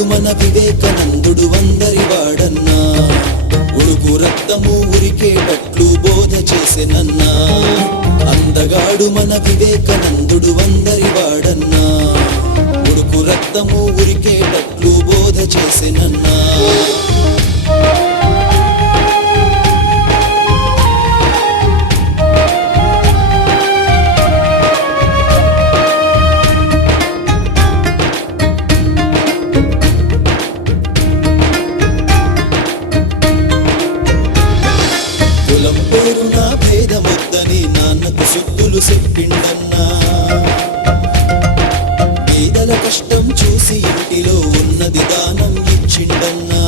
అందగాడు మన వివేకానందుడు వందరి వాడన్నా, ఉడుకు రక్తము ఉరికేటట్లు బోధ చేసెనన్నా. అందగాడు మన వివేకానందుడు వందరి వాడన్నా, ఉడుకు రక్తము ఉరికేటట్లు బోధ చేసెనన్నా. కులం పేరు నా భేదమొద్దని నాన్నకు శుద్ధులు చెప్పిండన్నా. పేదల కష్టం చూసి ఇంటిలో ఉన్నది దానం ఇచ్చిండన్నా.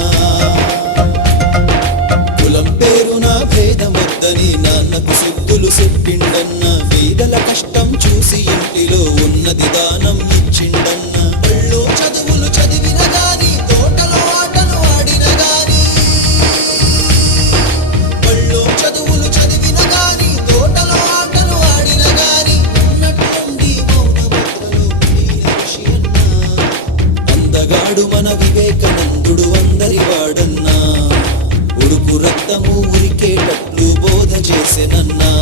కులం పేరు నా భేదమొద్దని నాన్నకు శుద్ధులు చెప్పిండన్నా. పేదల కష్టం చూసి ఇంటిలో ఉన్నది దానం ఇచ్చిండన్నా. బళ్ళో చదువులు చదివిన గాని, తోటలో ఆటలు ఆడిన గాని, బళ్ళో చదువులు చదివిన గాని, తోటలో ఆటలు ఆడిన గాని, ఉన్నట్లుండి మౌనముద్రలో ఉండిన ఋషి అన్నా. అందగాడు మన వివేకానందుడు అందరి వాడన్నా, ఉడుకు రక్తము ఉరికేటట్లు బోధ చేసెనన్నా.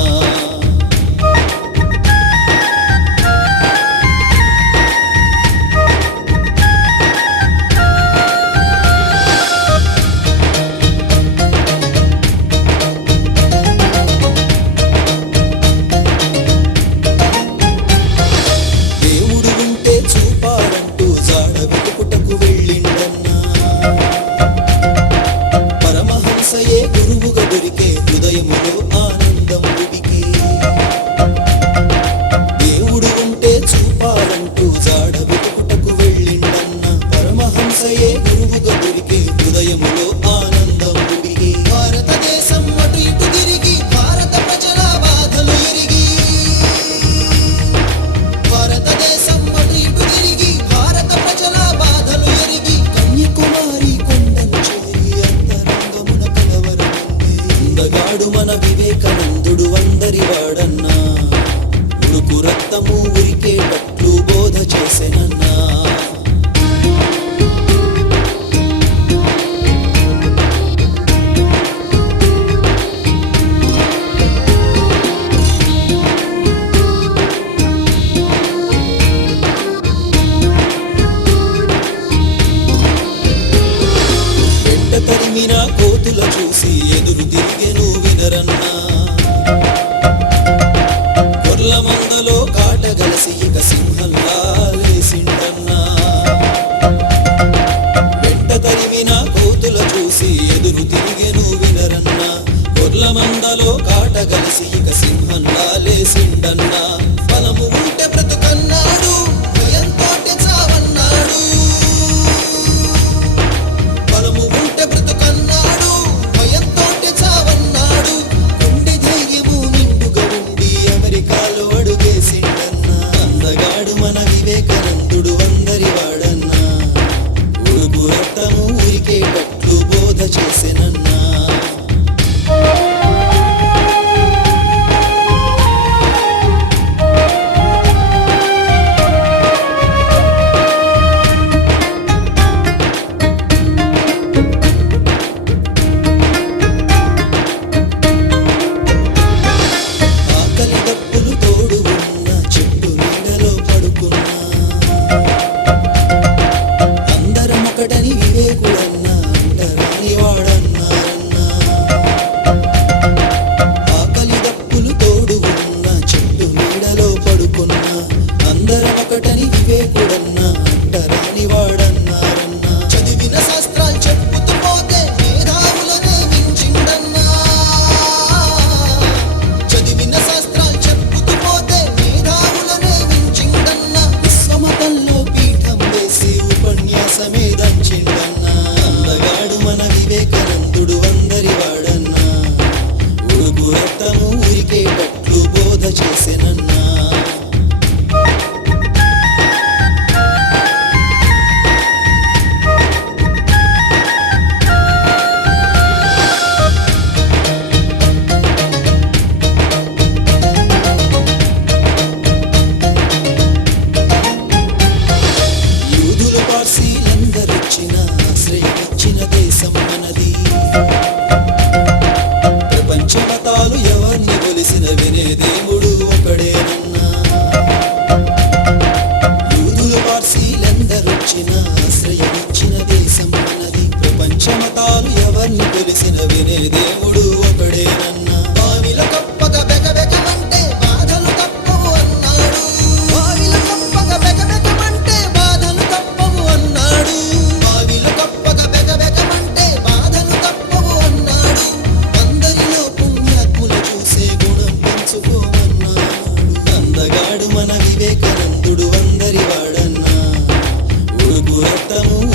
దేవుడు ఉంటే చూపాలంటూ జాడ వెతుకుటకు వెళ్ళిండన్నా. పరమహంసయే గురువుగా దొరికే హృదయములో ఆనందం ఉడికే. దేవుడు ఉంటే చూపాలంటూ జాడ వెతుకుటకు వెళ్ళిండన్నా. పరమహంసయే గురువుగా దొరికే హృదయములో ఆనందం ఉడికే. భారతదేశం అటు ఇటు తిరిగి భారత ప్రజల బాధలు ఎరిగి, భారతదేశం అటు ఇటు తిరిగి భారత ప్రజల బాధలు ఎరిగి, కన్యాకుమారి కొండను చేరి అంతరంగమున కలవరమంది. అందగాడు మన వివేకానందుడు అందరి వాడన్నా, ఉడుకు రక్తము ఉరికేటట్లు బోధ చేసెనన్నా. వెంట తరిమిన కోతుల చూసి ఎదురు తిరిగెను వినరన్నా. కొర్ల మందలో కాటగలసి ఇక సింహంలా లేసిండన్నా. వెంట తరిమిన కోతుల చూసి ఎదురు తిరిగెను వినరన్నా. కొర్ల మందలో కాటగలసి ఇక సింహంలా లేసిండన్నా. బలము ఉంటే బ్రతుకన్నాడు, భయంతోటే చావన్నాడు. బలము ఉంటే బ్రతుకన్నాడు, భయంతోటే చావన్నాడు. గుండె ధైర్యము నిండుగా ఉండి అమెరికాలో అడుగేసిండన్నా. అందగాడు మన వివేకానందుడు అందరి వాడన్నా, ఉడుకు రక్తము ఉరికేటట్లు బోధ చేసెనన్నా. ఆకలి దప్పులు తోడు ఉన్న చెట్టు నీడలో పడుకున్నా. అందరం ఒకటని వివేకుడన్నా, అంటరాని వాడన్నా.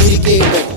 ఉరికేటట్టు